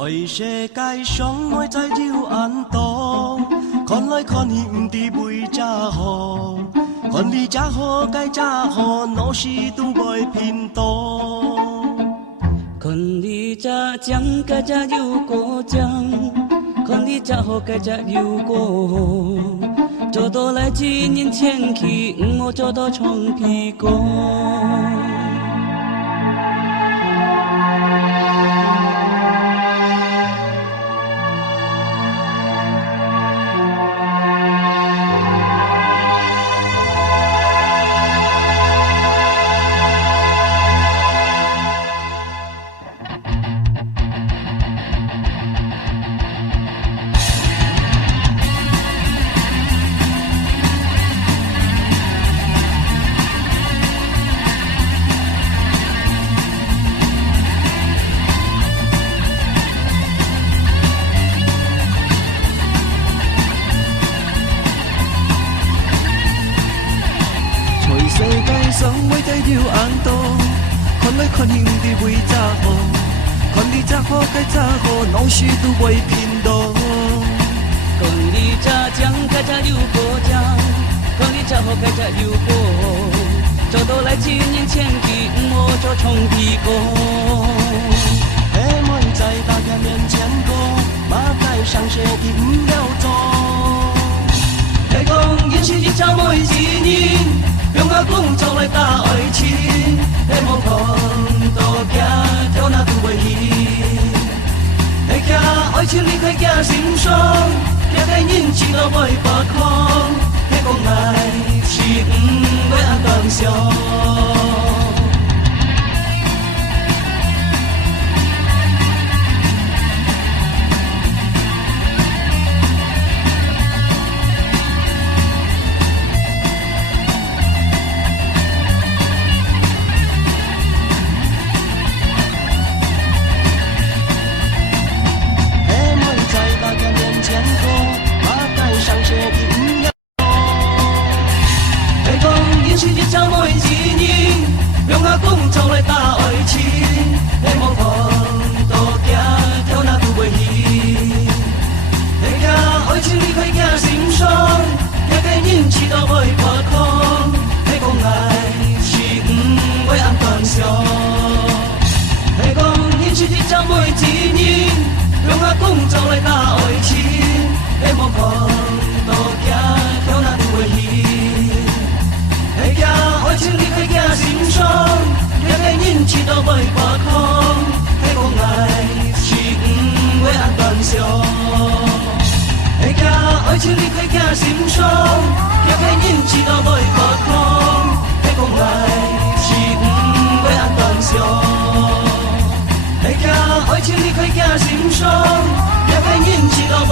在世界上爱在有暗道，看来看去不知为啥好，看你才好该才好，老是拄袂频道。看你才讲该才有过讲，看你才好该才有过，做到来几年前去，我做到床屁股。世界上每在有暗道，看来看去不知为咋好，看你咋好该咋好，老是拄袂频道。看你才讲该才有过讲，看你才好该才有过，做到来几年前去，我做床屁股。黑妹在大家面前过，马街上写的不了做。你讲演戏的这每一年。用我工作来打爱情，希望看到行跳那都袂远。你惊爱情离开惊心伤，惊个人知道袂把控。你讲爱是不会安当上。用我工作来打爱情，希望看到行跳那都袂远。你惊爱情离开惊心伤，惊个人知道袂把控。你讲爱是不会安当上。你讲演戏的这每一年，用我工作来打爱情，希望看到行跳那都袂远。你惊爱情离开惊心伤，惊个人知道袂把控。你讲爱是不会安当上。你惊爱情离开惊心伤，惊个人知道袂把控。你讲爱是不会安当上。你惊爱情离开惊心伤，惊个人知道。